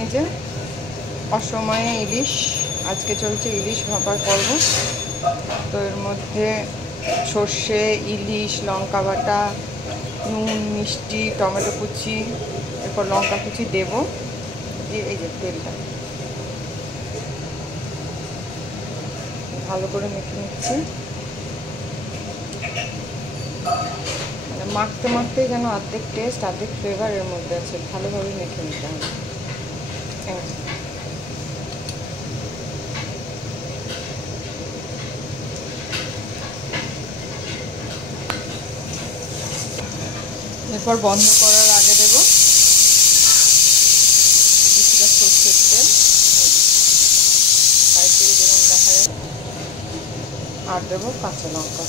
এই যে অসময়ে ইলিশ, আজকে চলছে ইলিশ ভাপা করব। তো এর মধ্যে সর্ষে, ইলিশ, লঙ্কা বাটা, নুন, মিষ্টি, টমেটো কুচি, এরপর লঙ্কা কুচি দেবো। দিয়ে এই যে তেলটা ভালো করে মেখে নিচ্ছি। মানে মাখতে মাখতেই যেন অর্ধেক টেস্ট অর্ধেক ফ্লেভার এর মধ্যে আছে, ভালোভাবে মেখে নিতে হবে। এরপর বন্ধ করার আগে দেব কিছুটা সর্ষের তেল, সাইড থেকে যেরকম দেখা যায়, আর দেবো কাঁচা লঙ্কা।